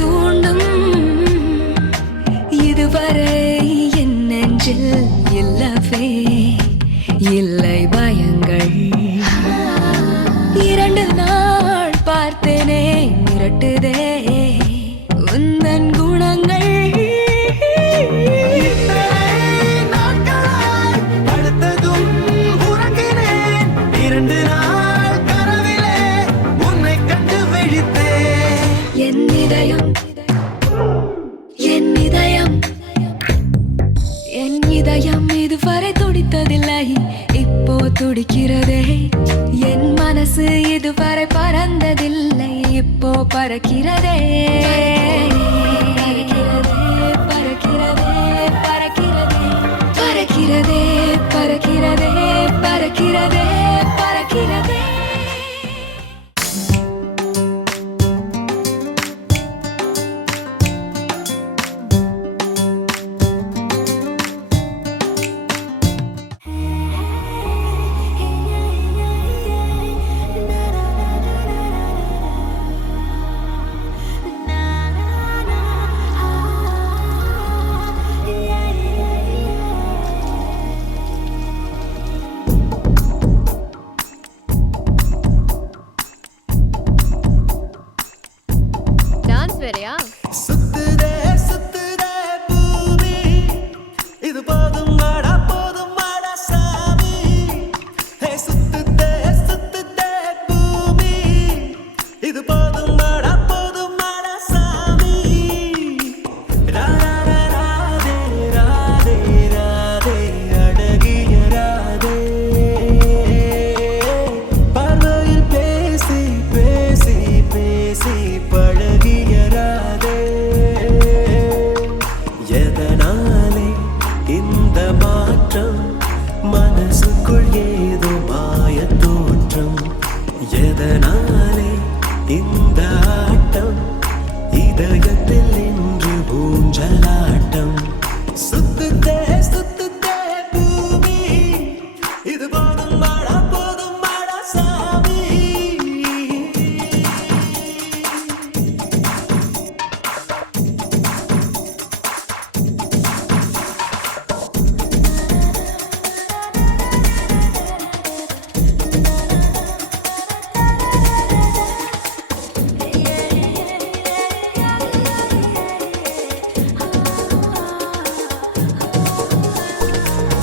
தூண்டும். இதுவரை என் நெஞ்சில் இல்லவே இல்லை பயங்கள். 2 நாள் பார்த்தேனே மிரட்டுதே உந்தன் குணங்கள். அடுத்ததும் உறங்கினேன் 2 நாள் கனவிலே உன்னை கண்டு விழித்தேன். என் இதயம் என் இதயம் என் இதயம் இதுவரை துடித்ததில்லை, இப்போ துடிக்கிறதே. என் மனசு இதுவரை பறந்ததில்லை, இப்போ பறக்கிறதே. பறக்கிறதே பறக்கிறதே பறக்கிறதே பறக்கிறதே பறக்கிறதே பறக்கிறதே. டான்ஸ் வேறயா? சுத்துதே சுத்துதே பூமி, இது போதும் வாடா சாமி. ஹே சுத்துதே சுத்துதே பூமி, இது போதும் வாடா சாமி. ராதே ராதே ராதே அழகிய ராதே, பார்வையில் பேசி பேசி பேசி பழகிய ராதே. எதனாலே இந்த மாற்றம், மனசுக்குள் ஏதோ மாய தோற்றம். எதனாலே இந்த ஆட்டம், இதயத்தில் இன்று ஊஞ்சலாட்டம். சுத்துதே சுத்துதே பூமி, இது போதும் வாடா சாமி.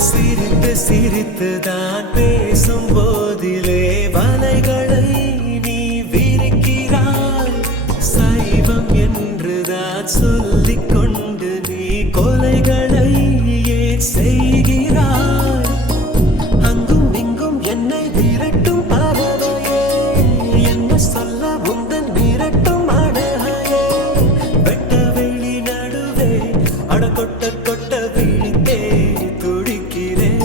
சிரித்து சிரித்துதான் பேசும் போதிலே வலைகளை நீ விரிக்கிறாய். சைவம் என்றுதான் சொல்லிக் கொண்டு நீ கொலைகளை ஏன் செய்கிறாய்? அங்கும் இங்கும் என்னை விரட்டும் பறவையே, என்ன சொல்ல உந்தன் விரட்டும் அழகையே. வெட்ட வெளி நடுவே அட கொட்ட கொட்ட விழித்தே துடிக்கிறேன்.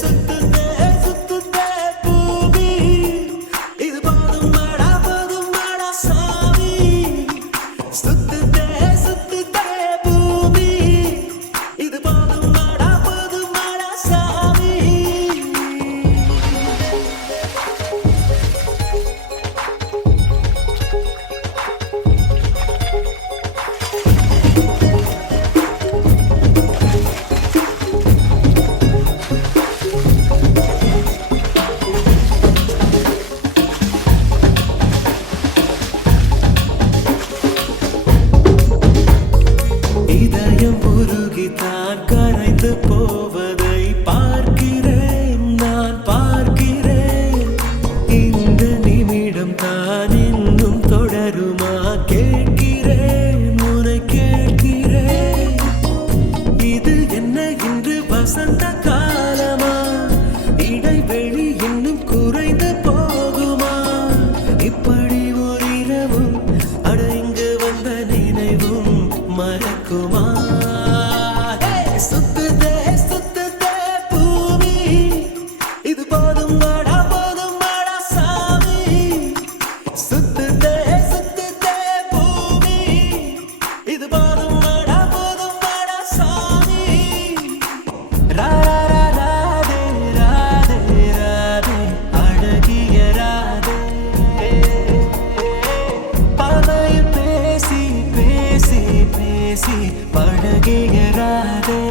சுத்துதே சுத்துதே பூமி, இது போதும் வாடா சாமி. சுத்துதே சுத்துதே பூமி, இது போதும் வாடா சாமி. இதயம் உருகித்தான் கரைந்து போவதை பார்க்கிறேன், நான் பார்க்கிறேன். இந்த நிமிடம் தான் இன்னும் தொடருமா கேட்கிறேன், உன்னை கேட்கிறேன். இது என்ன இன்று வசந்த காலமா? இடைவெளி இன்னும் குறைந்து போகுமா? இப்படி ஒரு இரவும் அட இங்கு வந்த நினைவும் மறக்குமா? சுத்துதே சுத்துதே பூமி, இது போதும் வாடா சாமி. சுத்துதே சுத்துதே பூமி, இது போதும் வாடா சாமி. ராதே ராதே ராதே அழகிய ராதே. பழகியராதே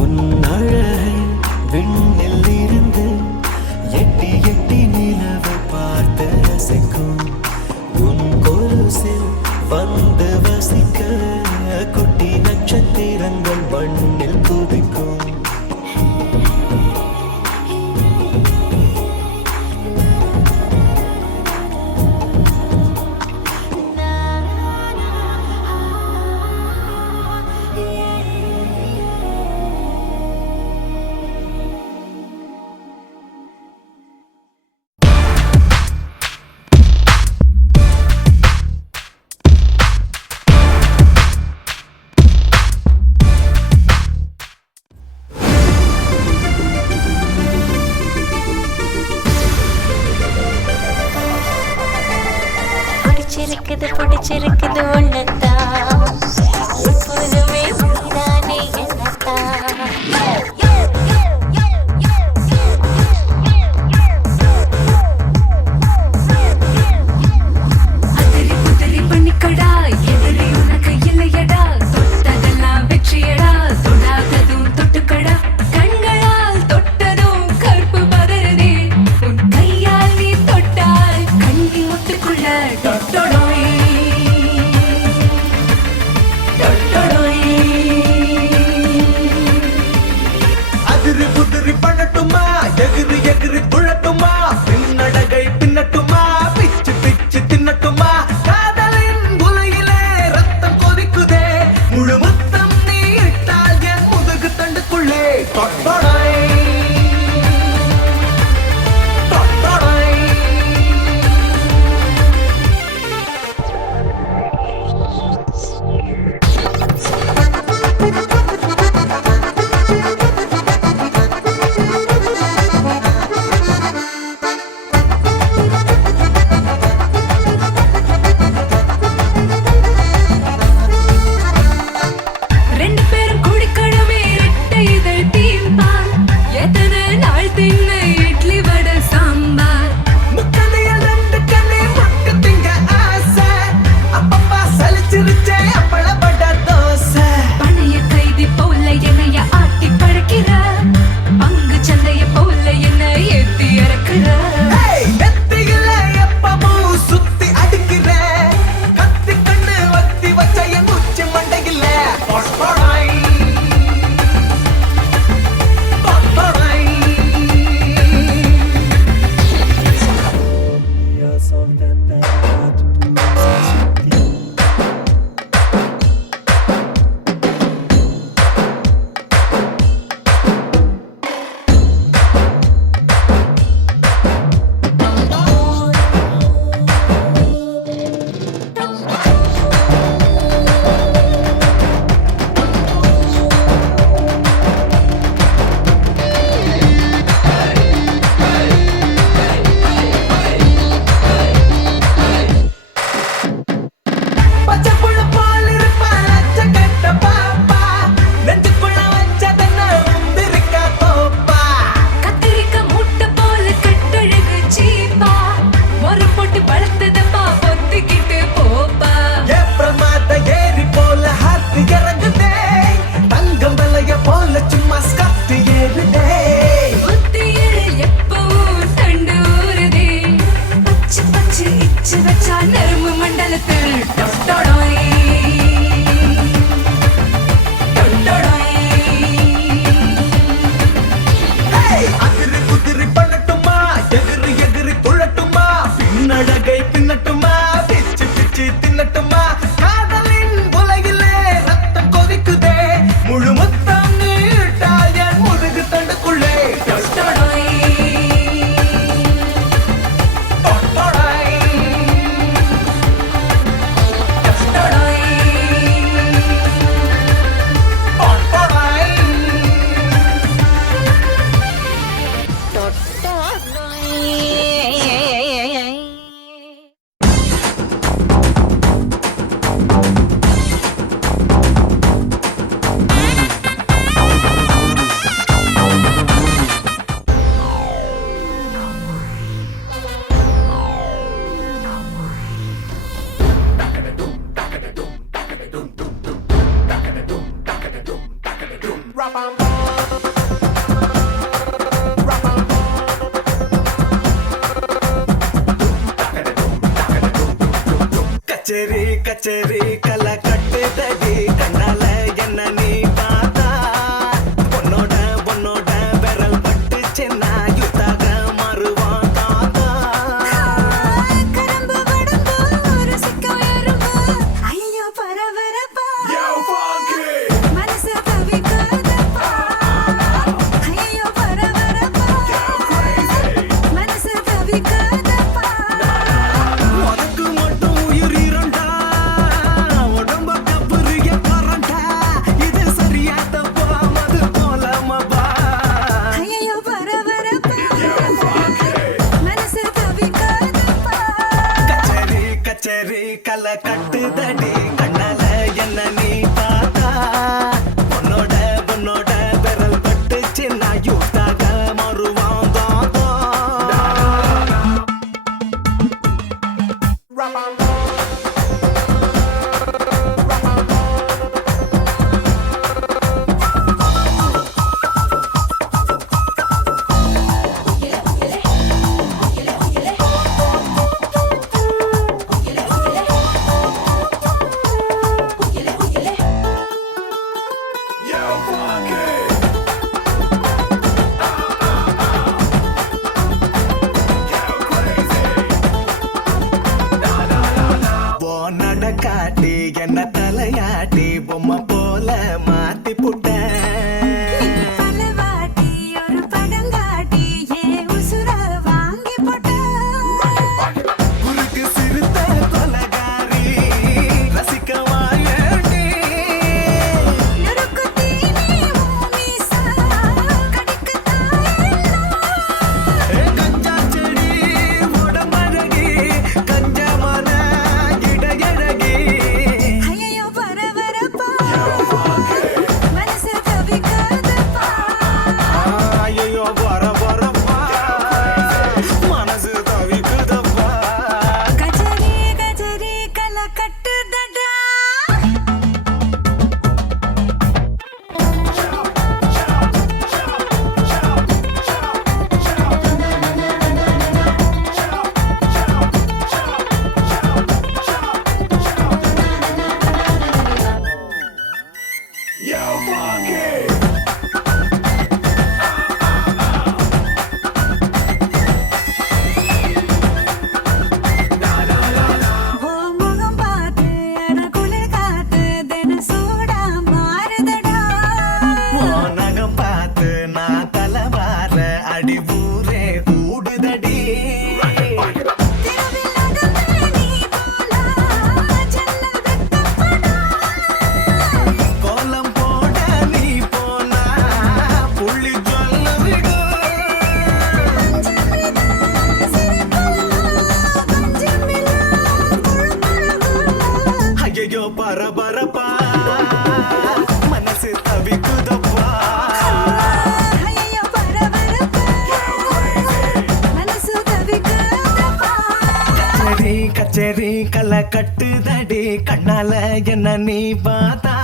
உன் அழகை விண்ணில் இருந்து எட்டி எட்டி நிலவை பார்த்து ரசிக்கும் உன் கொலுசில் வந்து வசிக்க குட்டி நட்சத்திரங்கள் மண்ணில் குதிக்கும் பிடிச்சிருக்குது ஒன்னத்தான் எப்போதுமே நீதானே என்னத்தான் அதிரி புதிரி பண்ணிக்கடா எதிரி உனக்கு இல்லையடா தொட்டதெல்லாம் வெற்றியடா தொடாததும் தொட்டுக்கடா கண்களால் தொட்டதும் கற்பு பதறுதே உன் கையால் நீ தொட்டால் கண்ணி முட்டுக்குள்ள தொட்டோய் கச்சேரி கச்சேரி கலை கட்டுதடி கண்ணால என்ன நீ பார்த்தா உன்னோட உன்னோட விரல் பட்டுச்சுன்னா யுத்தாக மாறுவான் தாத்தா கரும்பு வடம்பு ரசிக்கும் எறும்பு ஐயோ பரபரப்பா மனசு தவிக்காதப்பா ஐயோ பரபரப்பா மனசு தவிக்காதப்பா உனக்கு மட்டும் உயிர் இரண்டா உடம்ப கப்புரிய கரண்டா இது சரியா தப்பா மது போலமபா ஐயோ பரபரப்பா மனசு தவிக்காதப்பா கச்சேரி கச்சேரி கலை கட்டுதடி கண்ணால என்ன நீ பார்த்தா உன்னோட உன்னோட விரல் பட்டுச்சுன்னா யுத்தாக மாறுவான் தாத்தா ஓ நடக்காட்டி என்ன தலையாட்டி பொம்மை போல மாத்தி புட்டேன் பலவாட்டி ஒரு படங்காட்டி ஏ உசுர வாங்கி போட்ட குறுக்கு சிறுத்த கொலகாரி ரசிக்க வாயடி நறுக்கு தீனி மூமிசா கடிக்கத்தாயெல்லாம் கஞ்சா செடி உடம்பழகி கஞ்ச மன இடையழகி ஐயோ பரபரப்பா மனசு தவிக்காதப்பா ஐயோ வரப்பா மனசு தவிக்குதப்பா கஜரி கஜரி கலை கட்டுதடா ஓ முகம் பார்த்து அட குளிர் காத்து தின சூடா மாறுதடா நகம் பார்த்து நான் தலைவார அடி ஊரே கூடுதடி திருவிழாகவே நீ போலா ஜன்னல் வெக்கப்படா கோலம் போட நீ போனா புள்ளி சொல்ல விடும் ஐயோ பரபரப்பா மனசு தவிக்குதப்பா ஐயோ பரபரப்பா மனசு தவிக்காதப்பா கச்சேரி கச்சேரி கலை கட்டுதடி கண்ணால என்ன நீ பார்த்தா